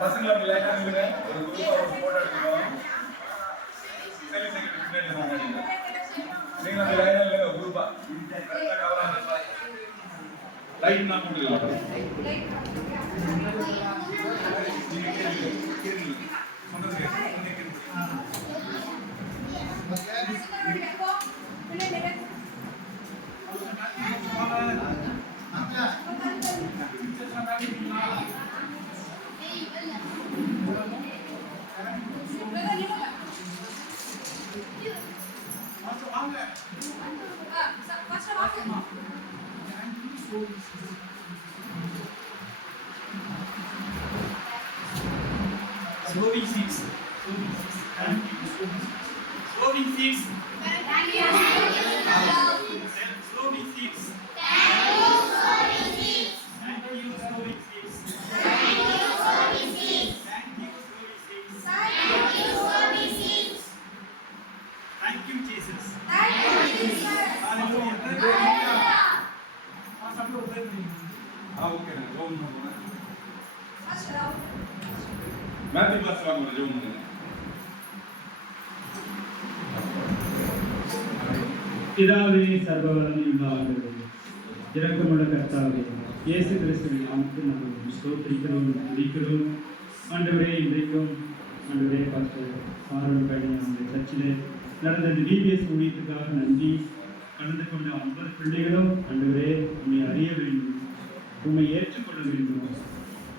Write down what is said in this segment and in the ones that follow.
பசங்களை அப்படி லைனா நில்லுங்க. ஒரு குரூப்பா ஒரு போட்டோ எடுத்துக்கோங்க. செல்ஃபி செக்ரட்டரி பின்னாடி வாங்க. நீங்க அந்த லைனா நில்லுங்க குரூப்பா. கரெக்ட்டா கவர் ஆகுது. லைட் நான் போட்டுக்கலாம். நீங்க கேளுங்க. சொன்னது கேளுங்க. Sowing seeds. Thank you. Sowing seeds. Thank you. Sowing seeds. Thank you, sowing seeds. Thank you, sowing seeds. Thank you, sowing seeds. Thank you, sowing seeds. Thank you, sowing seeds. Thank you, Jesus. Thank you, Jesus. Hallelujah. Hallelujah. Okay ஜோம் பண்ணுங்க. Matthew pass வாங்க ஜோம் பண்ணுங்க. பிதாவே சர்வவல்லமையுள்ள ஆண்டவரே, இரக்கமுள்ள கர்த்தாவே, இயேசு கிறிஸ்துவின் நாமத்தில் நாங்கள் ஸ்தோத்திரிக்கிறோம், துதிக்கிறோம். ஆண்டவரே, இன்றைக்கும் ஆண்டவரே பாஸ்டர் ஆரோன் பயணி அந்த சர்ச்சிலே நடந்த இந்த பிபிஎஸ் ஊழியத்துக்காக நன்றி. கலந்து கொண்ட 50 பிள்ளைகளும் ஆண்டவரே உண்மை அறிய வேண்டும், உண்மை ஏற்றுக்கொள்ள வேண்டும்.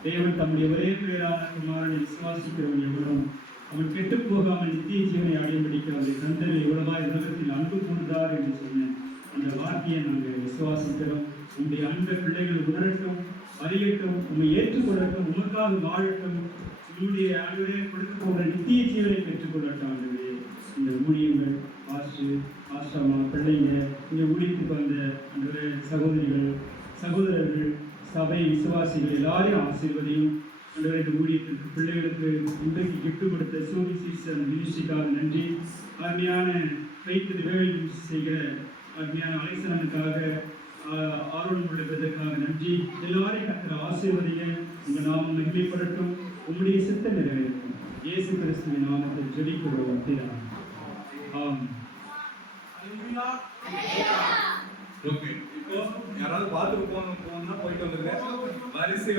தேவன் தம்முடைய ஒரே பேரான குமாரனை விசுவாசிக்கிறவன் எவனும் அவன் கெட்டு போகாமல் நித்திய ஜீவனை அடையும்படிக்கு அவரை தந்தை எவ்வளவாய் உலகத்தில் அன்பு கூர்ந்தார் என்று சொன்ன அந்த வார்த்தையை நாங்கள் விசுவாசிக்கிறோம். உங்களுடைய அன்பை பிள்ளைகள் உணரட்டும், அறியட்டும், உண்மை ஏற்றுக்கொள்ளட்டும், உமக்காக வாழட்டும், உங்களுடைய ஆண்டவரே கொடுக்க போகிற நித்திய ஜீவனை பெற்றுக்கொள்ளட்டும். ஆண்டவரே, இந்த ஊழியங்கள் ஆசிரமா பிள்ளைங்க, இந்த ஊழியத்துக்கு வந்த ஆண்டவரே சகோதரிகள் சகோதரர்கள் சபை விசுவாசிகள் எல்லாரையும் ஆசீர்வதியும். ஆண்டவரே, இந்த ஊழியத்திற்கு பிள்ளைகளுக்கு இன்றைக்கு கிஃப்ட் கொடுத்த சோவி சீசன் மினிஸ்ட்ரிக்காக நன்றி. அருமையான ஃபெய்த் ரிவைவல் மினிஸ்ட்ரி செய்கிற அருமையான அலைசனனுக்காக ஆர்வம் உள்ளதற்காக நன்றி. எல்லாரையும் கர்த்தர் ஆசீர்வதிங்க. உங்கள் நாமம் மகிமைப்படட்டும், உங்களுடைய சித்தம் நிறைவேறும். இயேசு கிறிஸ்துவின் நாமத்தில் ஜெபிக்கிறோம் பிதாவே. ஆமென். ஓகே, இப்போ யாராவது பாத்ரூம் போகணும்னா போயிட்டு வந்துருங்க. வரிசை